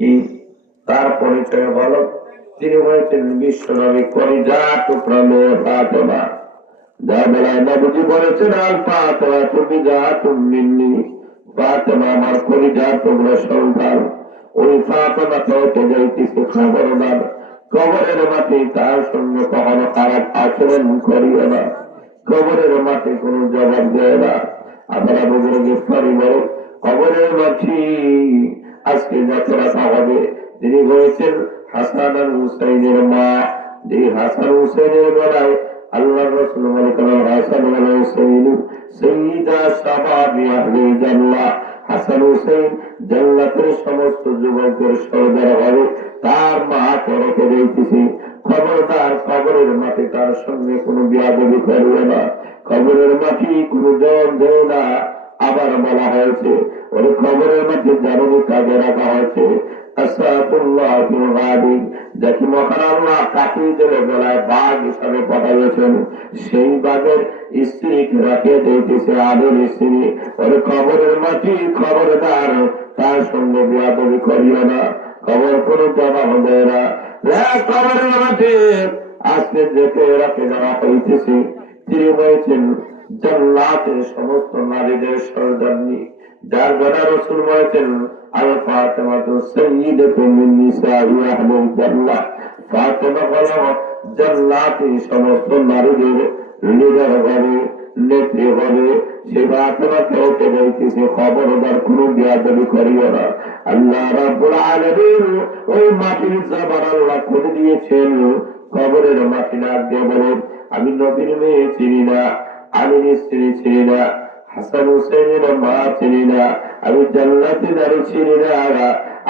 কি তার পরিচয় হলো তিনি হয়েছেন বিশ্বনবী করিজা টুকরা মেয়ে ফাতেমা। যার বেলায় নবীজি বলেছেন আল ফাতেমা তুমি যা তুমি ফাতেমা আমার করিজা টুকরা সন্তান। ওই ফাতেমা কেউকে যাইতেছে খবরদার কবরের মাটি তার সঙ্গে কখনো খারাপ আচরণ করিও না। কবরের মাটি কোনো জবাব দেয় না। আপনারা বুজুর্গে পারি বলে, কবরের মাটি আজকে যত রাখা হবে তিনি হয়েছেন হাসান আল হুসাইনের মা। যে হাসান হুসাইনের বেলায় আল্লাহ রসুল মনে হাসান আল হুসাইন সৈয়দা শাবাবি আহলে জান্নাহ। হাসান হুসেন জান্নাতের সমস্ত যুবকের সর্দার হবে। তার মা রেখে দিয়েছি খবরদার কবরের মাটি তার সঙ্গে কোনো বিয়াদবি করবে না। কবরের মাটি কোনো জল দেয় না। আবার বলা হয়েছে ওই খবরের মাটি জানুনি কাজে রাখা হয়েছে সেই বাঘের স্ত্রীকে রাখিয়ে দিয়েছে আদের স্ত্রী। ওর খবরের মাটি খবরদার, তার সঙ্গে বিয়াদবি করিও না। খবর কোনো জবাব দেয় না। খবরের মাটি আজকে যেতে রাখে যারা হইতেছে, তিনি হয়েছেন জান্নাতের সমস্ত নারীদের সরদারনি। যার বেলা রসুল বলেছেন, আল ফাতেমা তো ফাতেমা হলো সমস্ত নারীদের লিডার হবে নেত্রী হবে সে ফাতেমা কেউকে বলতেছে, খবরদার, কোনো বিয়াদবি করিও না। আল্লাহ রাব্বুল আলামিন ওই মাটির জবান আল্লাহ করে দিয়েছেন। কবরের মাটি না দিয়ে বলেন আমি নবীর মেয়ে চিনি না, আমি স্ত্রী চিনি না। হাসান হুসেনের মা চিনি না, আমি জান্নাতি নারী চিনি না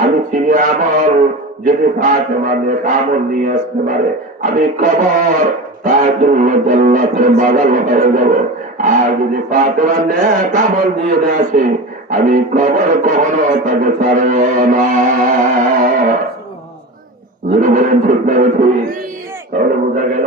আমি চিনি আমল, যদি ফাতেমা নিয়ে কামল নিয়ে আসতে পারে, আমি কবর, তার জন্য জান্নাতের বাগান হয়ে যাব। আর যদি ফাতেমা নিয়ে কামল নিয়ে না আসে, আমি কবর কখনো তাকে ছাড়ব না। বলেন, ঠিক না তাহলে বোঝা গেল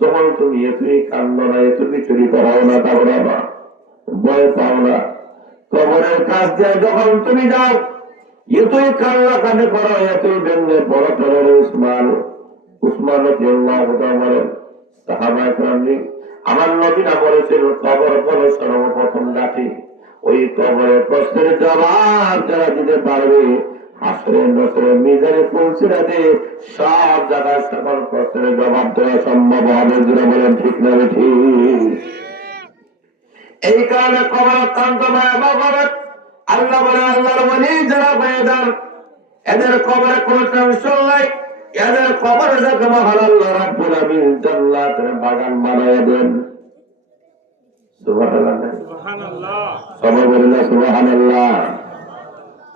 তখন তুমি এতই কান্দ না এতই চুরি করাও না তাও না ভয় পাও না। কবরের কাজ দিয়ে যখন তুমি যাও, এতই কান্না কানে করো এতই ব্যঙ্গে বড় করেন উসমান। উসমান বলেন সাহাবায় ক্রান্তি আমার নবীরা বলেছিল, কবর বলে সর্বপ্রথম ডাকি ওই কবরের প্রশ্নের জবাব যারা দিতে পারবে পৌঁছাতে সব জায়গায় সকল প্রশ্নের জবাব দেওয়া সম্ভব হবে বলেন ঠিক না ঠিক। এই কারণে আল্লাহ বলে আল্লাহর বলি যারা এদের কবরে কোনো টেনশন নাই। এদের কবরে যাকে মহান আল্লাহ রাব্বুল আমিন জান্নাতের বাগান বানায় দেন। সুবহানাল্লাহ। সবাই বলেন সুবহানাল্লাহ।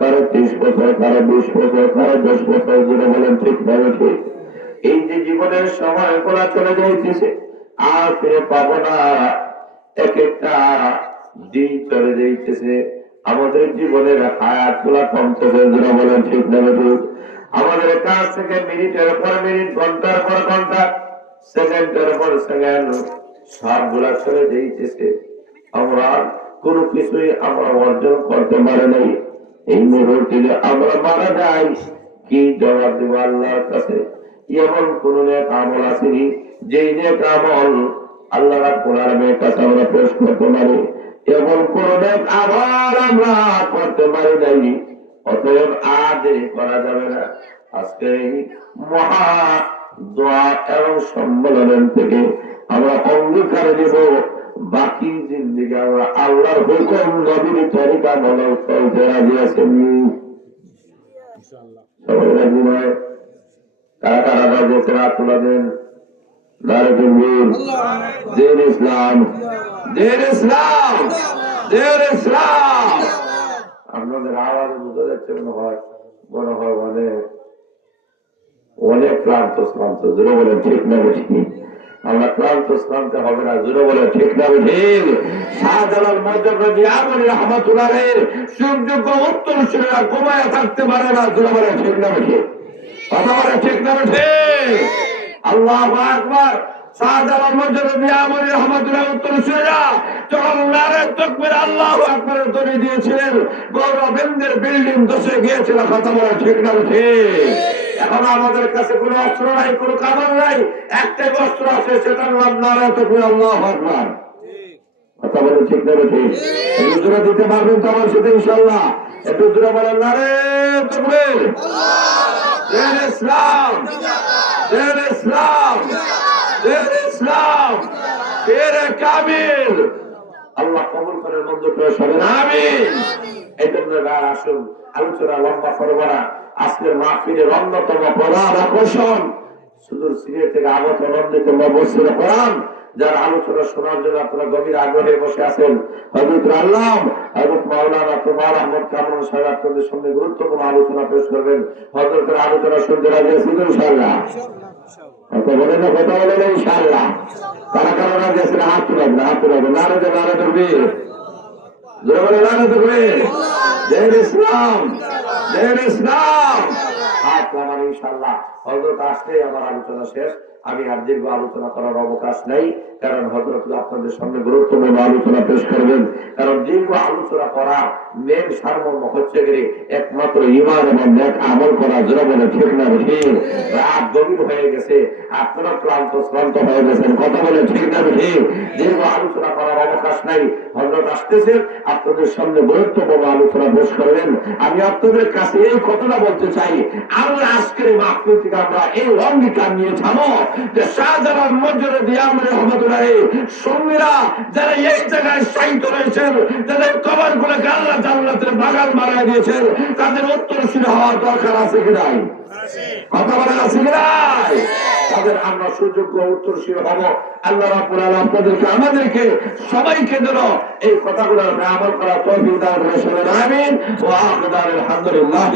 কারও ত্রিশ বছর কারও বিশ বছর কারও, দশ বছর যেটা বলেন, ঠিক ভাবে ঠিক। এই যে জীবনের সময়গুলা চলে যাইতেছে, আর ফিরে পাবো না। এক একটা দিন চলে যাইতেছে। আমাদের জীবনের হায়াতগুলা কমতেছে যেটা বলেন, ঠিক ভাবে ঠিক। আমাদের কাছ থেকে মিনিটের পর মিনিট, ঘণ্টার পর ঘণ্টা, সেকেন্ডের পর সেকেন্ড, সবগুলা চলে যাইতেছে। আমরা কোনো কিছুই আমরা অর্জন করতে পারি নাই। এই মুহূর্তে আমরা মারা যাই। কি জবাব দেবো আল্লাহর কাছে? এমন কোন আমল আসেনি। যেই নেক আমল আল্লাহ রাব্বুল আলামিনের কাছে আমরা পেশ করতে পারি। এমন কোন নেক আবার আমরা করতে পারি নাই। অতএব আর দেরি করা যাবে না। আজকে এই মহা দোয়া এবং সম্মেলন থেকে আমরা অঙ্গীকার দেব বাকি জিন্দিগি আমরা আল্লাহর হুকুম নবীর তরিকা বলা চলতে রাজি আছেন সবাই রাজি নয়? কারা কারা রাজি আছেন? হাত তোলা দেন। নারে ইসলাম। দিন ইসলাম। দিন ইসলাম। আপনাদের আওয়াজ যাচ্ছে মনে হয় মনে হয় মানে অনেক ক্লান্ত শ্রান্ত জোরে বলে ঠিক না ঠিক আমরা ক্লান্ত শ্রান্ত হবে না, জোরে বলে ঠিক না ঠিক শাহজালাল মধ্যপ্রদেশ আমলি রহমতুল্লাহের সুযোগ্য উত্তর শুনেরা কমায় থাকতে পারে না, জোরে বলে ঠিক না ঠিক কথা বলে ঠিক না ঠিক আল্লাহ আকবার আল্লাহ গৌরবেন্দ্রের বিল্ডিং দশে গিয়েছিল, কথা বলে ঠিক না ঠিক এখন আমাদের কাছে কোনো অস্ত্র নাই কোনো কামান নাই। একটাই অস্ত্র আছে সেটার নাম নারায় তকবির আল্লাহ আকবার। কথা বলে ঠিক না ঠিক। জোরে দিতে পারবেন তো আমার সাথে ইনশাল্লাহ একটু জোরে বলেন নারে তকবির জয় ইসলাম। জয় ইসলাম। জয় ইসলাম। তেরে কামিল। আল্লাহ কবুল করে মন্দ করে সবেন আমিন। এই জন্য আসুন আলোচনা লম্বা করব না। আজকের মাহফিলের অন্যতম প্রধান আকর্ষণ সুদূর সিরিয়া থেকে আগত নন্দিত মবসির কোরআন যার আলোচনা শোনার জন্য আপনারা গভীর আগ্রহে বসে আছেন হজরত আল্লাহ হজরত মাওলানা তোমার আহমদ কামরুল সাহেব আপনাদের সঙ্গে গুরুত্বপূর্ণ আলোচনা পেশ করবেন হজরতের আলোচনা শুনতে রাজি আছেন ইনশাআল্লাহ ইসলাম আলোচনা শেষ। আমি আর দীর্ঘ আলোচনা করার অবকাশ নেই, কারণ আপনাদের গুরুত্বপূর্ণ আলোচনা করবেন। কারণ দীর্ঘ আলোচনা করা মেন সারমর্ম হচ্ছে গিয়ে একমাত্র ইমান এবং নেক আমল করা। জোরে বলে ঠিক না ঠিক রাত গভীর হয়ে গেছে, আপনারা ক্লান্ত, শ্রান্ত হয়ে গেছেন, কথা বলে ঠিক না ঠিক দীর্ঘ আলোচনা করার অবকাশ নাই, হজরত আসতেছেন আপনাদের সামনে গুরুত্বপূর্ণ আলোচনা পেশ করবেন। আমি আপনাদের কাছে এই কথাটা বলতে চাই আমরা আজকের মাহফিল থেকে আমরা এই অঙ্গীকার নিয়ে যাব যে শাহজালাল মজুরে দিয়ামরে রহমতুল্লাহ সঙ্গীরা যারা এই জায়গায় সাহিত্য রয়েছেন, যাদের কবরগুলো আল্লাহ জান্নাতের বাগান বানায় দিয়েছেন, তাদের উত্তরসূরি হওয়ার দরকার আছে কি নাই কথা বলে আছে কি তাদের আমরা সুযোগ্য উত্তরসূরি হব। আল্লাহ রাব্বুল আলামিন আপনাদেরকে আমাদেরকে সবাইকে যেন এই কথাগুলো আমল করা তৌফিক দান করেন আমিন। ওয়া আখিরু আলহামদুলিল্লাহ।